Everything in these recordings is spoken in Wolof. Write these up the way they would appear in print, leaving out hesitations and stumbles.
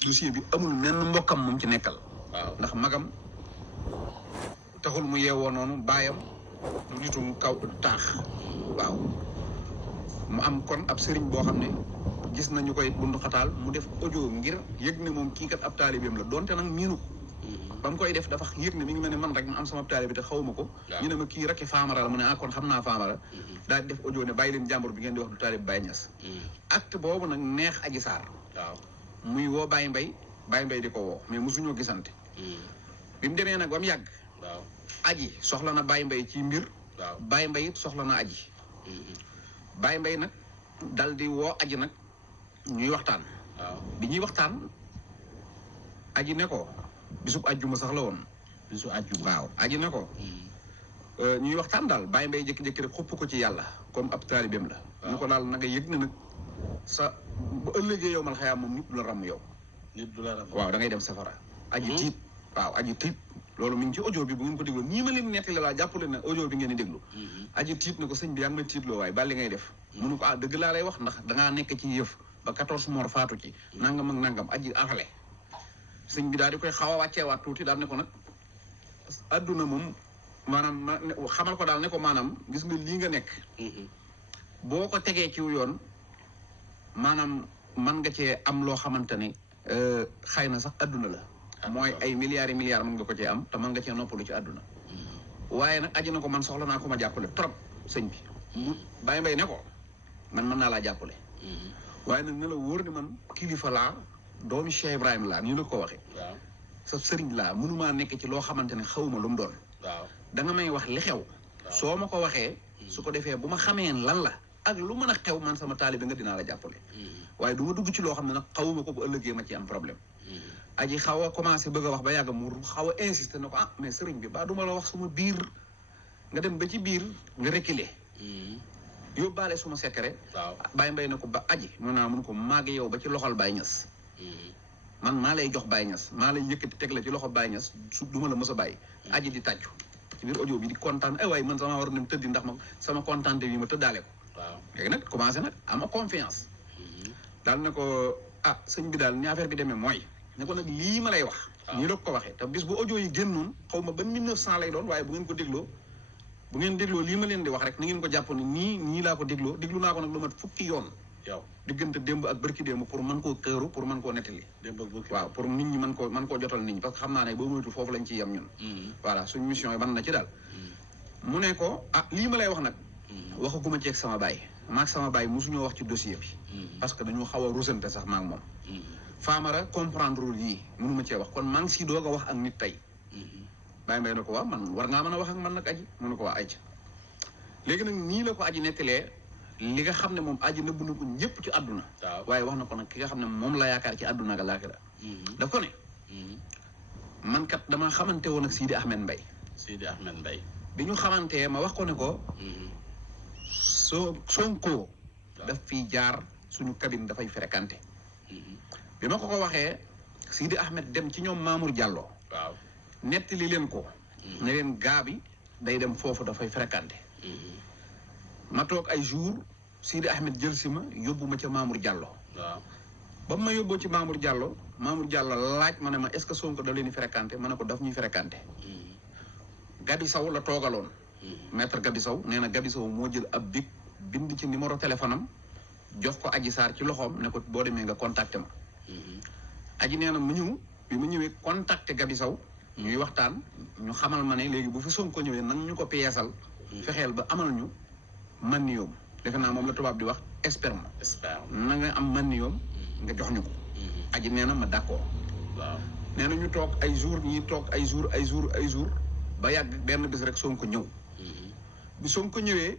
dossier bi amul menn mbokkam moom ci nekkal. waaw ndax magam taxul mu yeewoo noonu baayam du nitu kaw taax. waaw mu am kon ab sëriñ boo xam ne gis nañu koy bundu xataal mu def audio ngir yëg ne moom kii kat ab taalibeem la donte nag miinu ko. ba mu koy def dafa yëg ne mi ngi mel ne man rek ma am sama taalibe te xawma ko. ñu ne ma kii rek Famara la mu ne ah kon xam naa Famara. daal di def audio ne bàyyi leen jàmbur bi ngeen di wax du taalibe Baye Niass. acte boobu nag neex Adji Sarr. waaw muy woo Baye Mbaye di ko woo mais mosuñoo gisante. bi mu demee nag ba mu yàgg. waaw Adji soxla na Baye Mbaye ci mbir. waaw Baye Mbaye it soxla na Adji. Baye Mbaye nag dal di woo Adji nag ñuy waxtaan. waaw bi ñuy waxtaan Adji ne ko bisub àjjuma sax la woon. bisu àjjuma waaw Adji ne ko. ñuy waxtaan daal Baye Mbaye jékki-jékki rek xupp ko ci yàlla comme ab taalibeem la. waaw ne ko daal na nga yëg ne nag sa bu ëllëgee yow mal xayaa moom nit du la ram yow. nit du la ram waaw da ngay dem safara. Adji tiit waaw Adji tiit loolu mi ngi ci audio bi bu ngeen ko déglu nii ma leen nettali laa jàppale ne audio bi ngeen di déglu. Adji tiit ne ko sëñ bi yaa ngi may tiitloo waaye bàlli ngay def. mënu ko dëgg laa lay wax ndax dangaa nekk ci yëf ba 14 mor faatu ci. nangam ak nangam Adji axale sëñ bi daal di koy xaw a wàcceewaat tuuti daal ne ko nag adduna moom maanaam xamal ko daal ne ko maanaam gis nga lii nga nekk. boo ko tegee ci yoon maanaam man nga cee am loo xamante ne xëy na sax adduna la. mooy ay milliards mën nga ko cee am te mën nga cee noppalu ci adduna. waaye nag Adji na ko man soxla naa ko ma jàppale trop sëñ bi. mu Baye Mbaye ne ko man mën naa laa jàppale. waaye nag ne la wóor ne man kilifa laa doomi Cheikh Ibrahima laa ni la ko waxee. waaw sa sëriñ laa mënumaa nekk ci loo xamante ne xawma lu mu doon. waaw da nga may wax li xew. soo ma ko waxee. su ko defee bu ma xamee lan la. ak lu mën a xew man sama taalibe nga dinaa la jàppale. waaye du ma dugg ci loo xam ne nag xawuma ko bu ëllëgee ma ci am problème. Adji xaw a commencé bëgg a wax ba yàgg mu xaw a insister na ko mais sëriñ bi ba du ma la wax suma biir nga dem ba ci biir nga reculer. yóbbaale suma secret. waaw Baye Mbaye ne ko ba Adji mun ko maag yow ba ci loxol Baye Niass. man maa lay jox Baye Niass maa lay yëkkati teg la ci loxo Baye Niass su du ma la mës a bàyyi. Adji di tàccu ci biir audio bi di kontaan waaye man sama war a dem tëddi ndax ma sama kontaante bi ma tëddaale ko. waaw léegi nag commencé nag ama confiance. daal ne ko sëñ bi daal ni affaire bi demee mooy. ne ko nag lii ma lay wax. nii la ko waxee te bis bu audio yi génnoon xaw ma ban 1900 lay doon waaye bu ngeen ko dégloo lii ma leen di wax rek na ngeen ko jàpp ne nii laa ko déglu naa ko nag lu mat fukki yoon. yow diggante démb ak bërki démb pour mën koo këru pour mën koo nettali. démb ak bërki waaw pour nit ñi mën koo jotal nit ñi parce que xam naa ne boo moytu foofu lañ ciy yem ñun. voilà suñu mission yi ban na ci daal. mu ne ko lii ma lay wax nag. waxaguma ceeg sama baay maag sama baay mosuñoo wax ci dossier bi. parce que dañoo xaw a rusante sax maag moom. Famara comprendre lul yii mënuma cee wax kon maa ngi si doog a wax ak nit tey. Baye Mbaye ne ko man war ngaa mën a wax ak man nag Adji mu ne ko Adji léegi nag nii la ko Adji nettalee li nga xam ne moom Adji nëbb na ko ñëpp ci àdduna. waaye wax na ko nag ki nga xam ne moom la yaakaar ci àdduna ak laaxira. daf ko ne. man kat dama xamante woon ak Sidi Ahmed Mbaye. bi ñu xamantee ma wax ko ne ko. Sonko. daf fiy jaar suñu cabine dafay fréquenté. bi ma ko waxee Sidi Ahmed dem ci ñoom Mamour Diallo. waaw nettali leen ko. ne leen gaa bi day dem foofu dafay fréquenté. ma toog ay jours Sidi Ahmed jël si ma yóbbu ma ca Mamour Diallo. waaw ba ma yóbboo ci Mamour Diallo laaj ma ne ma est-ce que Sonko da leen di fréquenté ma ne ko daf ñuy fréquenté. Gabi Sow la toogaloon. maître Gabi Sow nee na Gabi Sow moo jël ab bic bind ci numéro téléphone am jox ko Adji Sarr ci loxoom ne ko boo demee nga contacté ma. Adji nee na mu ñëw bi mu ñëwee contacté Gabi Sow. ñuy waxtaan ñu xamal ma ne léegi bu fi Sonko ñëwee nag ñu ko peesal. fexeel ba amal ñu man ni yoom defe naa moom la tubaab di wax sperme. na nga am man ni yoom nga jox ñu ko. Adji nee na ma d'accord. waaw nee na ñu toog ay jours ñuy toog ay jours ba yàgg benn bés rek Sonko ñëw. bi Sonko ñëwee.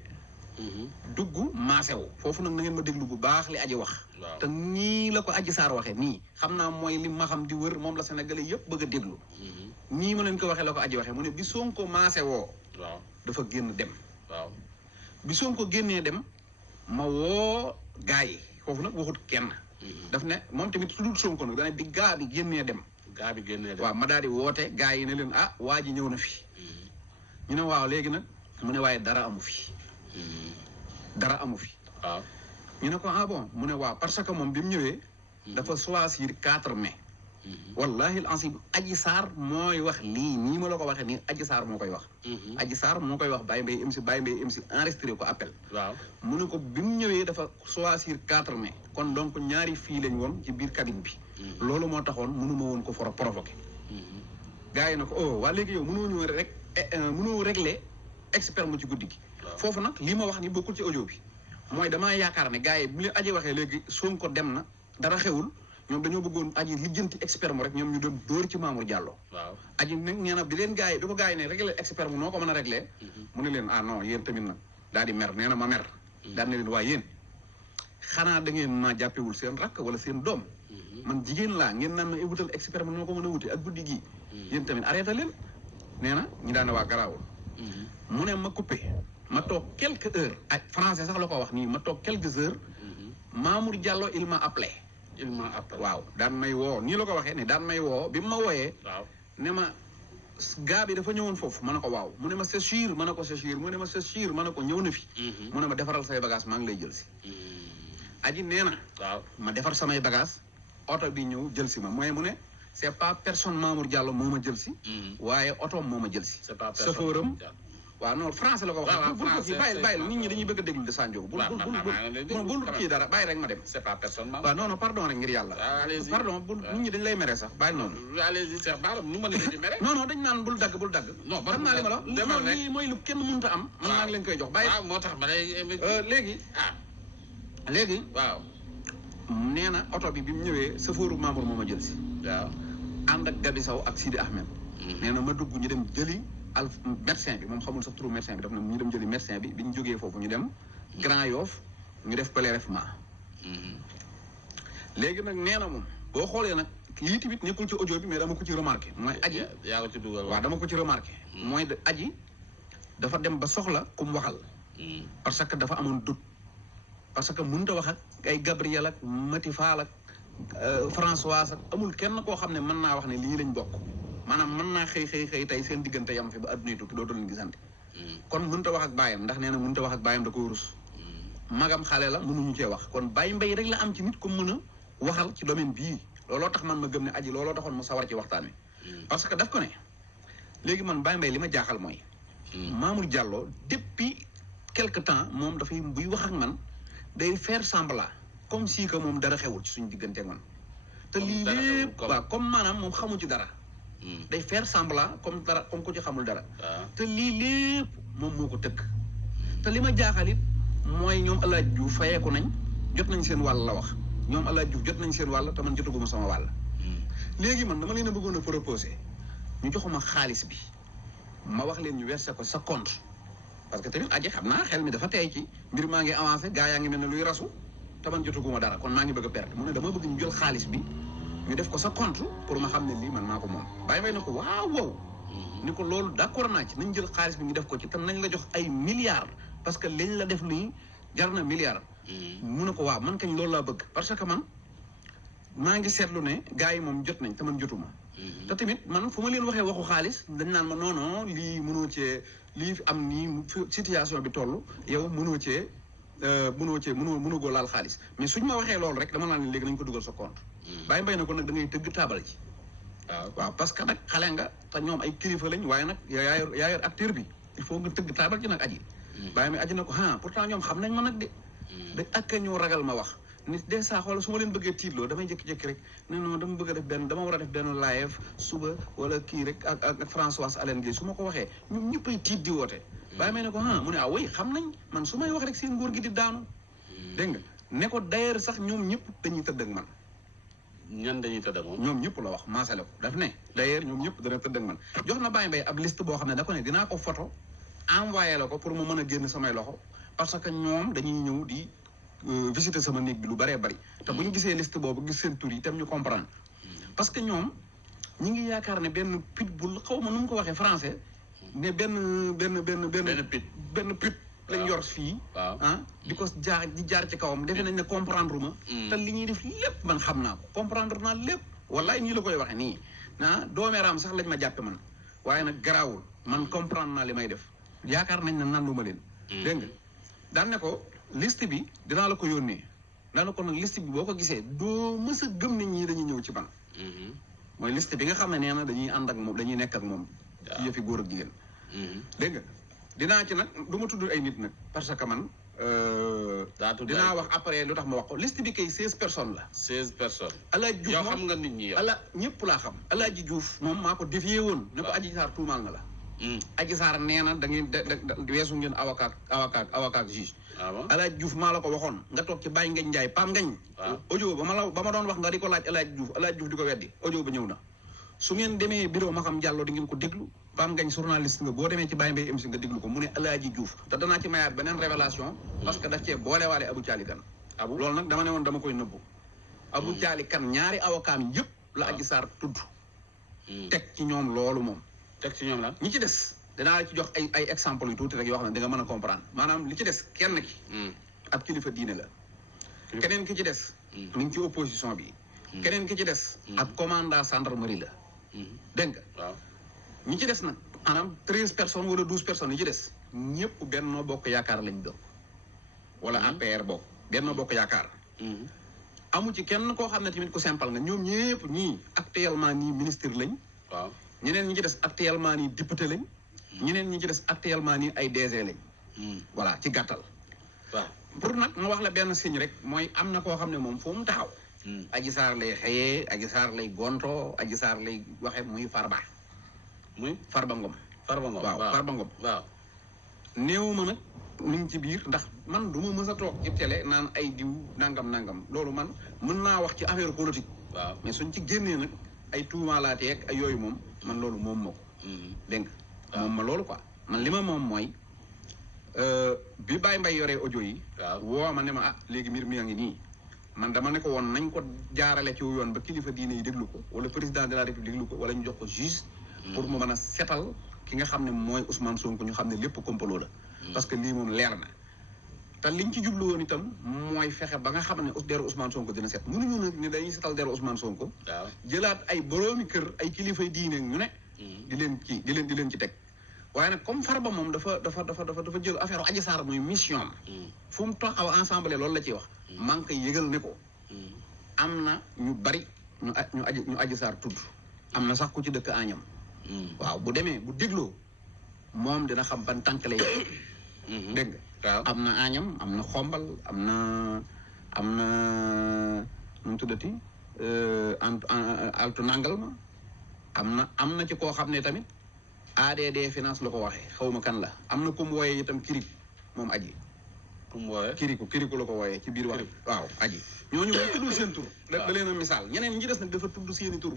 dugg maasewu foofu nag na ngeen ma déglu bu baax li Adji wax. te nii la ko Adji Sarr waxee nii xam naa mooy li ma xam di wër moom la Sénégalais yëpp bëgg a déglu. nii ma leen ko waxee la ko Adji waxee mu ne bi Sonko maasewoo. waaw dafa génn dem. waaw bi Sonko génnee dem ma woo gaa yi foofu nag waxut kenn. daf ne moom tamit tuddul Sonko nag dana bi gaa bi génnee dem. waaw ma daal di woote gaa yi ne leen waa ji ñëw na fi. ñu ne waaw léegi nag mu ne waaye dara amu fi. dara amu fi. waaw ñu ne ko bon mu ne waaw parce que moom bi mu ñëwee. dafa choisir 4 mai. wallahi al asim Adji Sarr mooy wax lii nii ma la ko waxee nii Adji Sarr moo koy wax. Adji Sarr moo koy wax Baye Mbaye MC enregistré ko appel. waaw mu ne ko bi mu ñëwee dafa choisir 4 mai. kon donc ñaari fii lañ woon ci biir cabine bi. loolu moo taxoon mënuma woon ko for provoqué. gars yi na ko oh waa léegi yow mënoo ñëw rek mënoo régler expert mu ci guddi gi. foofu nag lii ma wax ni bokkul ci audio bi. mooy damaa yaakaar ne gars yi bu leen Adji waxee léegi Sonko dem na dara xewul. ñoom dañoo bëggoon Adji lijjanti expert mu rek ñoom ñu dem dóor ci Mamour Diallo. waaw Adji nag nee na bi leen gars yi bi ko gars yi ne réglé expert mu noo ko mën a réglé. mu ne leen ah non yéen tamit nag daal di mer nee na ma mer. daal ne leen waa yéen xanaa da ngeen maa jàppewul seen rakk wala seen doom. man jigéen laa ngeen naan ma wutal expert mu noo ko mën a wuti ak guddi gii. yéen tamit arrêté leen nee na ñu daan ne waa garaawul. mu ne ma coupé ma toog quelques heures ak français sax la ko wax nii ma toog quelques heures. Mamour Diallo il m'a appelé. waaw daan may woo nii la ko waxee ne daan may woo bi mu ma wooyee. waaw ne ma gaa bi dafa ñëwoon foofu ma ne ko waaw mu ne ma c'est sûr ma ne ko c'est sûr mu ne ma c'est sûr ma ne ko ñëw na fi. mu ne ma defaral say bagage maa ngi lay jël si. Adji nee na. waaw ma defar samay bagage oto bi ñëw jël si ma mooy mu ne c'est pas personne Mamour Diallo moo ma jël si. waaye oto moo ma jël si. c'est pas personne chauffeur-am waaw non français la ko wax. bul ko kii bàyyi nit ñi dañuy bëgg a déglu de Sanjo. bul kii dara bàyyi rek ma dem. c'est pas personne waaw non non pardon rek ngir yàlla. pardon nit ñi dañ lay mere sax bàyyi noonu. non non dañ naan bul dagg. non xam naa li ma la wax lii mooy lu kenn mënut a am. man maa ngi leen koy jox bàyyi. moo tax ma lay léegi waaw nee na oto bi mu ñëwee chauffeur Mamour moo ma jël si. waaw ànd ak Gabi Sow ak Sidi Ahmed. nee na ma dugg ñu dem jëli médecin bi moom xamul sax turu médecin bi daf na ñu dem jëli médecin bi bi ñu jógee foofu ñu dem Grand Yoff ñu def prélèvement. léegi nag nee na moom boo xoolee nag lii tamit nekkul ci audio bi mais dama ko ci remarqué mooy Adji yaa ko ci dugal waaw dama ko ci remarqué mooy Adji dafa dem ba soxla ku mu waxal parce que dafa amoon doute parce que mënut a wax ak ay Gabriel ak Mati Fall ak Françoise ak amul kenn koo xam ne mën naa wax ne lii lañ bokk maanaam mën naa xëy tey seen diggante yam fi ba adduna tukki dootul leen gisante kon mënut a wax ak baayam ndax nee na mënut a wax ak baayam da ko rus magam xale la mënuñu cee wax kon Baye Mbaye rek la am ci nit ku mën a waxal ci domaine bii looloo tax man ma gëm ne Adji looloo taxoon mu sawar ci waxtaan wi parce que daf ko ne léegi man Baye Mbaye li ma jaaxal mooy Mamour Diallo depuis quelque temps moom dafay buy wax ak man day faire semblant comme si que moom dara xewul ci suñu diggante ak man te lii lépp waaw comme maanaam moom xamul ci dara day faire semblant comme dara comme ku ci xamul dara te lii lépp moom moo ko tëkk te li ma jaaxal it mooy ñoom El Hadj Diouf fayeeku nañ jot nañ seen wàll la wax ñoom El Hadj Diouf jot nañ seen wàll te man jotaguma sama wàll léegi man dama leen a bëggoon a proposé ñu joxuma xaalis bi ma wax leen ñu versé ko sa compte parce que tamit Adji xam naa xel mi dafa tey ci mbir maa ngi avancé gaa yaa ngi mel ne luy rasu te man jotaguma dara kon maa ngi bëgg a perte mu ne dama bëgg ñu jël xaalis bi ñu def ko sa compte pour ma xam ne lii man maa ko moom Baye Mbaye na ko waaw ni ko loolu d'accord naa ci nañ jël xaalis bi ñu def ko ci te nañ la jox ay milliards parce que liñ la def nii jar na milliards mu ne ko waaw man kañ loolu laa bëgg parce que man maa ngi seetlu ne gars yi moom jot nañ te man jotuma te tamit man fu ma leen waxee waxu xaalis dañ naan ma non non lii mënoo cee lii am nii situation bi toll yow mënoo goo laal xaalis mais suñ ma waxee loolu rek dama naan ne léegi nañ ko dugal sa compte Baye Mbaye na ko nag da ngay tëgg taabal ji waaw parce que nag xale nga te ñoom ay kilifa lañ waaye nag yaa yor acteur bi il faut nga tëgg taabal ji nag Adji Baye Mbaye Adji na ko pourtant ñoom xam nañ ma nag de ak ñoo ragal ma wax nit des saa xoolal su ma leen bëggee tiitloo damay jékki-jékki rek ne non dama bëgg a def dama war a def benn live suba wala kii rek ak Françoise Hélène Guèye su ma ko waxee ñoom ñëppay tiit di woote Baye Mbaye ne ko mu ne oui xam nañ man su may wax rek seen nguur gi di daanu dégg nga ne ko d'ailleurs sax ñoom ñëpp dañuy tëdd ak man ñan dañuy tëdd ak moom ñoom ñëpp la wax maasale ko daf ne d'ailleurs ñoom ñëpp dana tëdd ak man jox na Baye Mbaye ab liste boo xam ne da ko ne dinaa ko photo envoyé la ko pour mu mën a génn samay loxo parce que ñoom dañuy ñëw di visiter sama néeg bi lu bëree bëri te bu ñu gisee liste boobu gis seen tur yi itam ñu comprendre parce que ñoom ñi ngi yaakaar ne benn pitbull xaw ma nu mu ko waxee français ne benn pit lañ yor fii di ko jaar ci kawam defe nañ ne comprendre ma te li ñuy def lépp man xam naa ko comprendre naa lépp wallaay nii la koy waxe nii doomeeraam sax lañ ma jàppe man waaye nag garaawul man comprendre naa li may def yaakaar nañ ne nanduma leen dégg nga daan ne ko liste bi dinaa la ko yónnee daan ne ko nag liste bi boo ko gisee doo mës a gëm ne ñii dañuy ñëw ci man mooy liste bi nga xam ne nee na dañuy ànd ak moom dañuy nekk ak moom. ci yëfi góor ak jigéen. dégg nga dinaa ci nag du ma tudd ay nit nag parce que man. dinaa wax après lu tax ma wax ko liste bi kay 16 personnes la. 16 personnes. Alaaji Diouf yow xam nga nit ñi yow. ñëpp laa xam. Alaaji Diouf moom maa ko défier woon. ne ko Adji Sarr tuumaal na la. Adji Sarr nee na da ngeen weesu ngeen avocat juge. Alaaji Diouf maa la ko waxoon nga toog ci Baye Ngagne Ndiaye Pam Ngagne. audio ba ma doon wax nga di ko laaj Alaaji Diouf di ko weddi audio ba ñëw na. su ngeen demee bureau ma xam Diallo di ngeen ko déglu Pam Ngagne journaliste nga boo demee ci Baye Mbaye MC nga déglu ko mu ne Alaaji Diouf te danaa ci mayaat beneen révélation parce que daf cee boolewaale Abou Thiali Kane loolu nag dama ne woon dama koy nëbbu Abou Thiali Kane ñaari avocat yëpp la Adji Sarr tudd teg ci ñoom loolu moom teg ci ñoom la ñi ci des danaa la ci jox ay exemple yu tuuti rek yoo xam ne da nga mën a comprendre maanaam li ci des kenn ki ab kilifa diine la keneen ki ci des mi ngi ci opposition bi keneen ki ci des ab commandant gendarmerie la dégg nga waaw ñi ci des nag maanaam 13 personnes wala 12 personnes yi ci des ñëpp Benno Bokk Yaakaar lañ bokk wala APR bokk Benno Bokk Yaakaar amu ci kenn koo xam ne tamit ku simple nga ñoom ñëpp ñii actuellement nii ministre lañ waaw ñeneen ñi ci des actuellement nii député lañ ñeneen ñi ci des actuellement nii ay DG lañ voilà ci gàttal waaw pour nag ma wax la benn signe rek mooy am na koo xam ne moom fu mu taxaw Adji Sarr lay xëyee Adji Sarr lay gonto Adji Sarr lay waxe muy Farba Ngom waaw Farba Ngom waaw néew ma nag mi ngi ci biir ndax man du ma mës a toog ci télé naan ay diw nangam loolu man mën naa wax ci affaire politique waaw mais suñ ci génnee nag ay tuumaalaatee ak ay yooyu moom man loolu moom moo ko dégg nga moom ma loolu quoi man li ma moom mooy bi Baye Mbaye yoree audio yi woo ma ne ma léegi mbir mi a ngi nii man dama ne ko woon nañ ko jaarale ci yoon ba kilifa diine yi déglu ko wala président de la république déglu ko wala ñu jox ko juge pour mu mën a setal ki nga xam ne mooy Ousmane Sonko ñu xam ne lépp complot la parce que lii moom leer na te liñ ci jublu woon itam mooy fexe ba nga xam ne deru Ousmane Sonko dina set mënuñu nag ni dañuy setal deru Ousmane Sonko jëlaat ay boroomi kër ay kilifay diine ñu ne di leen ci teg waaye nag comme Farba moom dafa jël affaire Adji Sarr muy mission fu mu taxaw ensemble loolu la ciy wax maa ngi koy yëgal ne ko am na ñu bari ñu Adji Sarr tudd am na sax ku ci dëkk Agnam waaw bu demee bu dégloo moom dina xam ban tànk lay dégg nga am na Agnam am na Xombal am na nu mu tuddati altu nangal ma am na ci koo xam ne tamit ADD finance la ko waxee xawma kan la am na ku mu wooyee itam kirik moom Adji ku mu wooyee kiriku la ko wooyee ci biir wax waaw Adji ñooñu moom tuddul seen tur da leen a misaal ñeneen ñi des nag dafa tudd seeni tur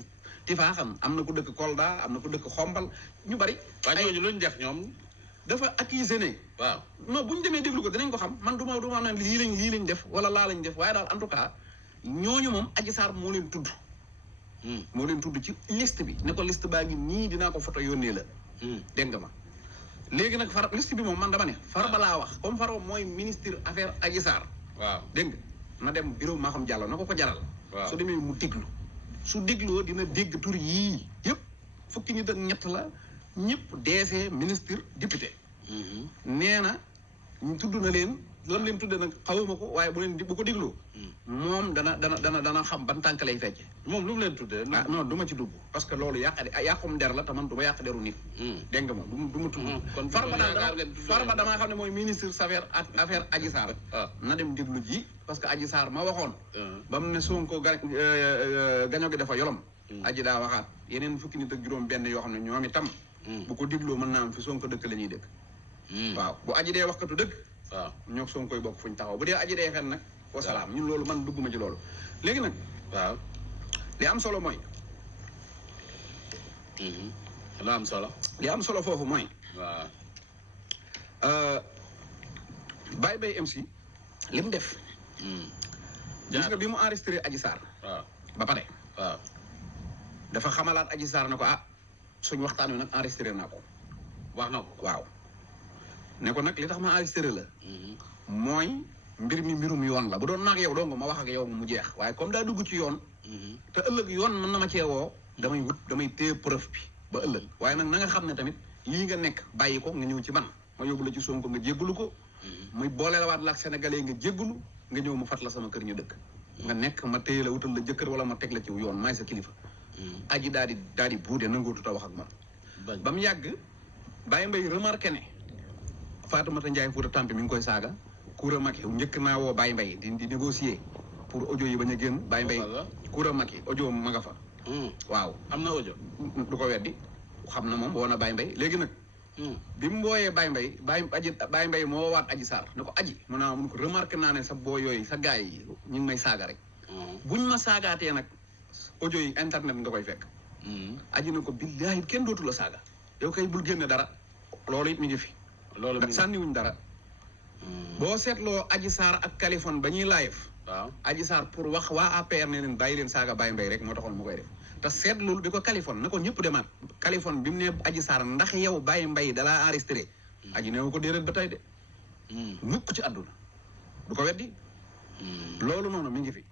ti faa xam am na ku dëkk Kolda am na ku dëkk Xombal ñu bari waaye ñooñu luñ def ñoom dafa accusé ne waaw non bu ñu demee déglu ko dinañ ko xam man du ma naan lii lañ def wala laa lañ def waaye daal en tout cas ñooñu moom Adji Sarr moo leen tudd ci liste bi ne ko liste baa ngi nii dinaa ko photo yónnee la dégg nga ma léegi nag liste bi moom man dama ne Farba laa wax comme Farba mooy ministre affaire Adji Sarr waaw dégg nga na dem bureau maa xam Diallo na ko jaral su demee mu déglu su dégloo dina dégg tur yii yëpp fukki nit ak ñett la ñëpp DG ministre député nee na ñu tudd na leen lam leen tudde nag xawuma ko waaye bu ko dégloo moom dana xam ban tànk lay fecce moom lu mu leen tuddee non du ma ci dugg parce que loolu yàqum der la te man du ma yàq deru nit dégg nga ma du ma tudd kon Farba damaa xam ne mooy ministre affaire Adji Sarr na dem déglu ji parce que Adji Sarr ma waxoon ba mu ne Sonko gaño gi dafa yolom Adji daa waxaat yeneen fukki nit ak juróom benn yoo xam ne ñoom itam bu ko dégloo mën naa am fi Sonko dëkk la ñuy dëkk waaw bu Adji dee waxkatu dëgg waaw ñoo Sonko koy bokk fu ñu taxaw bu dee Adji dee fen nag wasalaam ñun loolu man dugguma ci loolu léegi nag waaw li am solo mooy li am solo foofu mooy waaw Baye Mbaye MC li mu def gis nga bi mu enregistré Adji Sarr ba pare waaw dafa xamalaat Adji Sarr ne ko suñu waxtaan wi nag enregistré naa ko wax na ko waaw ne ko nag li tax ma enregistré la mooy mbir mi mbirum yoon la bu doon naag yow dong ma wax ak yow mu jeex waaye comme daa dugg ci yoon te ëllëg yoon mën na ma cee woo damay téye preuve bi ba ëllëg waaye nag na nga xam ne tamit lii nga nekk bàyyi ko nga ñëw ci man ma yóbbu la ci Sonko nga jéggulu ko muy boole la waat la ak sénégalais nga jéggulu nga ñëw mu fat la sama kër ñu dëkk nga nekk ma téye la wutal la jëkkër wala ma teg la ci yoon maay sa kilifa aji daal di buude nangootut a wax ak moom. ba mu yàgg Baye Mbaye remarqué ne Fatoumata Ndiaye Fouta Tampi mi ngi koy saaga. Koura Macky njëkk naa woo Baye Mbaye di négocier pour audio yi bañ a génn Baye Mbaye. Koura Macky audio ma nga fa. waaw am na audio. du ko weddi xam na moom woo na Baye Mbaye léegi nag. bi mu wooyee Baye Mbaye Baye Mbaye moo waat Adji Sarr ne ko aji mun ko remarqué naa ne sa boo yooyu sa gars yi ñu ngi may saaga rek. buñ ma saagaatee nag audio yi internet nga koy fekk. aji na ko billaahi kenn dootu la saaga yow kay bul génne dara loolu it mi ngi fi. loolu mi ngi sànniwuñ dara. boo seetloo Adji Sarr ak Kaliphone ba ñuy live. waaw Adji Sarr pour wax waa APR ne leen bàyyi leen saaga Baye Mbaye rek moo taxoon mu koy def te seetlu bi ko Kaliphone na ko ñëpp demaat Kaliphone bi mu ne Adji Sarr ndax yow Baye Mbaye dalaa enregistré. aji neewu ko déedéet ba tey de. mukk ci àdduna du ko weddi. loolu noonu mi ngi fi.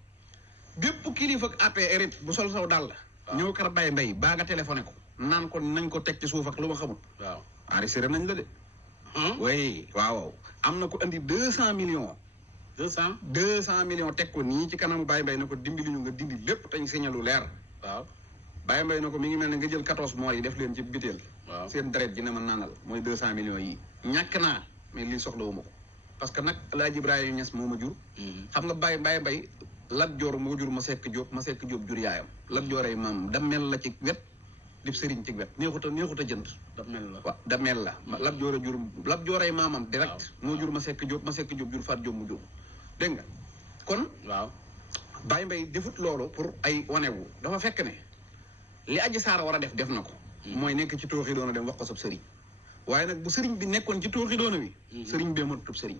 bépp kilifa ak APR bu sol saw daal la. ñëw kar Baye Mbaye baa nga téléphoné ko naan ko nañ ko teg ci suuf ak lu ma xamul. waaw enregistré nañ la de. oui waaw am na ko andi 200 millions. 200 millions teg ko nii ci kanamu Baye Mbaye ne ko dimbali ñu nga dindi lépp tañ signalu leer. waaw Baye Mbaye ne ko mi ngi mel ne nga jël 14 mois yi def leen ci biteel. waaw seen deret ji ne ma naanal mooy 200 millions yi. ñàkk naa mais lii soxlawuma ko parce que nag El Hadj Ibrahima Niass moo ma jur. xam nga Baye Mbaye Lat Joor moo jur Masseck Diop jur yaayam. Lat Jooree maam damel la ci wet dib sëriñ ci wet neexut a jënd. damel la waaw damel la Lat Jooree maamam direct. moo jur Masseck Diop jur Fat Diop mu jur. dégg nga kon. waaw Baye Mbaye defut loolu pour ay wanewu dafa fekk ne li Adji Sarr war a def na ko. mooy nekk ci tooxi doona dem wax ko sab sëriñ. waaye nag bu sëriñ bi nekkoon ci tooxi doona bi. sëriñ bee matutub sëriñ.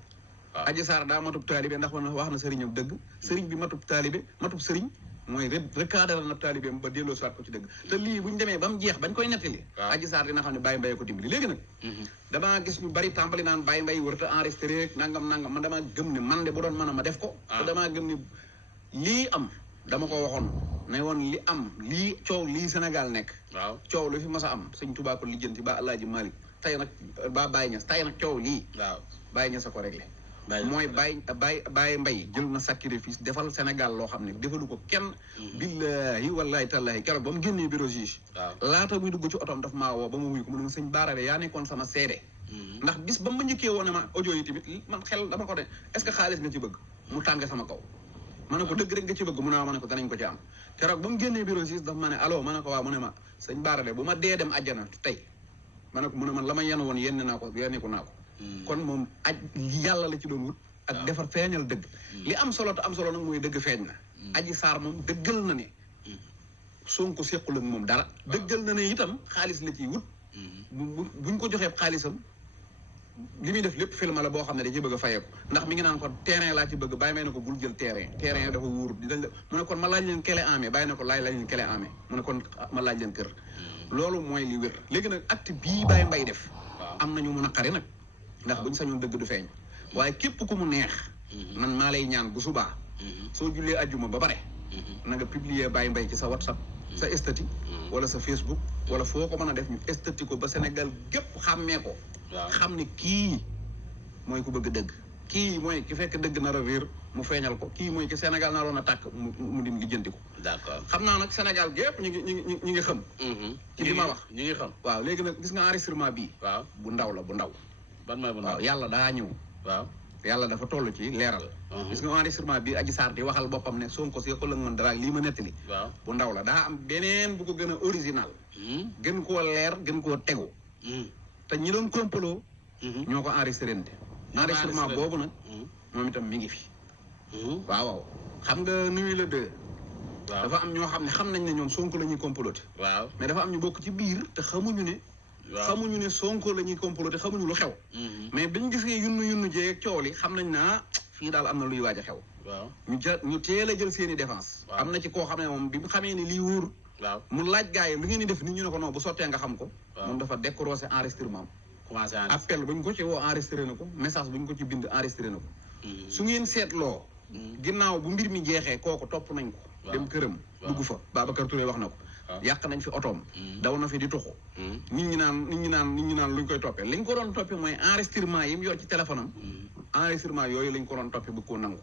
waaw Adji Sarr daa matub taalibe ndax wax na sëriñam dëgg. sëriñ bi matub taalibe matub sëriñ mooy recadré na taalibeem ba delloo soit ko ci dëgg. te lii bu ñu demee ba mu jeex bañ koy nettali. waaw Adji Sarr dina xam ne Baye Mbaye ko dimbali léegi nag. damaa gis ñu bari tàmbali naan Baye Mbaye warut a enregistré nangam man damaa gëm ne man de bu doon mën a ma def ko. te damaa gëm ne lii am dama ko waxoon ne woon li am lii coow lii Sénégal nekk. waaw coow lu fi mas a am sëñ Tuubaa ko lijjanti ba Alaaji Malick tey nag ba Baye Niass tey nag coow lii. waaw Baye Niass a ko réglé. mooy Baye Mbaye jël na sacrifice defal Sénégal loo xam ne defalu ko kenn. billahi wallahi tallahi keroog ba mu génnee bureau juge. waaw laata muy dugg ci otoom daf maa woo ba ma wuyu ko mu ne ma sëñ Baarale yaa nekkoon sama seede. ndax bis ba ma njëkkee woon ne ma audio yi tamit man xel dama ko ne est-ce que xaalis nga ci bëgg mu tànge sama kaw. ma ne ko dëgg rek nga ci bëgg mu ne ma ne ko danañ ko ci am keroog ba mu génnee bureau juge daf ma ne allo ma ne ko waaw mu ne ma sëñ Baarale bu ma dee dem àjjana tey ma ne ko mu ne man la ma yenn woon yenn naa ko yenneeku naa ko. kon moom yàlla la ci doon wut. ak defar feeñal dëgg. li am solo te am solo nag mooy dëgg feeñ na. Adji Sarr moom dëggal na ne. Sonko sequl ak moom dara. dëggal na ne itam xaalis la ciy wut. buñ ko joxee xaalisam li muy def lépp film la boo xam ne da ci bëgg a fayeeku ndax mi ngi naan ko terrain laa ci bëgg bàyyi may na ko bul jël terrain dafa wóor mu ne kon ma laaj leen kele amee bàyyi na ko laaj leen kele amee mu ne kon ma laaj leen kër. loolu mooy li wér léegi nag acte bii Baye Mbaye def. am nañu mun a xari nag. ndax buñ sañoon dëgg du feeñ. waaye képp ku mu neex. man maa lay ñaan bu subaa. soo jullee ajjuma ba pare. na nga publier Baye Mbaye ci sa WhatsApp. sa statut wala sa Facebook. wala foo ko mën a def ñu statut ko ba Sénégal gépp xàmmee ko. xam ne kii mooy ku bëgg dëgg. kii mooy ki fekk dëgg nar a réer mu feeñal ko kii mooy ki Sénégal naroon a tàkk mu dim lijjanti ko. d'accord xam naa nag Sénégal gépp ñu ngi xam. ci li ma wax ñu ngi xam. waaw léegi nag gis nga enregistrement bii. waaw bu ndaw la bu ndaw. ban mooy bu ndaw waaw yàlla daa ñëw. waaw yàlla dafa toll ci leeral. gis nga enregistrement bii Adji Sarr di waxal boppam ne Sonko si ko la mën dara lii ma nettali. waaw bu ndaw la daa am beneen bu ko gën a original. gën koo leer gën koo tegu. te ñi doon complot. ñoo ko enregistré enregistrement boobu nag. moom itam mi ngi fi. waaw xam nga nuyu la deux. waaw dafa am ñoo xam ne xam nañ ne ñoom Sonko la ñuy comploté. waaw mais dafa am ñu bokk ci biir te xamuñu ne. xamuñu ne Sonko la ñuy comploté xamuñu lu xew. mais biñ gisee yunnu jeeg coow li xam nañ naa fii daal am na luy waaj a xew. waaw ñu teel a jël seen i défense. am na ci koo xam ne moom bi mu xamee ni lii wóor. waaw mu laaj gars yi lu ngeen di def nit ñu ne ko non bu sottee nga xam ko. moom dafa décroché enregistrement. commencé appel bu ñu ko ci woo enregistré na ko message bu ñu ko ci bind enregistré na ko. su ngeen seetloo. ginnaaw bu mbir mi jeexee kooku topp nañ ko. dem këram dugg fa Babacar Touré wax na ko. yàq nañ fi otoom. daw na fi di tuxu. nit ñi naan luñ koy toppee liñ ko doon toppee mooy enregistrement yi mu yor ci téléphone am. enregistrement yooyu lañ ko doon toppee bu ko nangu.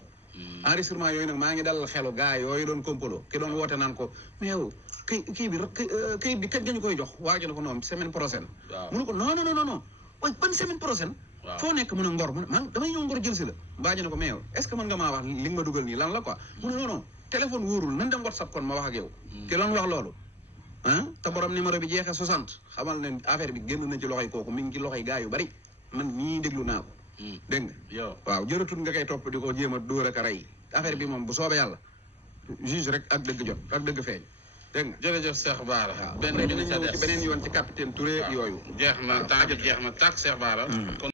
enregistrement yooyu nag maa ngi dalal xelu gars yooyu doon complot ki doon woote naan ko mais yow kii bi kañ nga ñu koy jox waa ji ne ko noonu semaine prochaine mu ne ko non waaye ban semaine prochaine foo nekk mën a ngor mu ne man damay ñëw ngor jël si la mbaa ji ne ko mais yow est ce que mën nga maa wax li nga ma dugal nii lan la quoi mu ne non téléphone wóorul nan dem WhatsApp kon ma wax ak yow ki doon wax loolu te borom numéro bi jeexee 60 xamal ne affaire bi génn na ci loxoy kooku mi ngi ci loxoy gars yu bari man ñii déglu naa ko dégg nga yow waaw jërëtul nga koy topp di ko jéem a dóor ak a rey affaire bi moom bu soobee yàlla juge rek ak dëgg jot ak dëgg feeñ dégg nga jërëjëf Cheikh Bara waaw beneen yoon ci capitaine Touré yooyu jeex na temps bi jeex na tàkk Cheikh Bara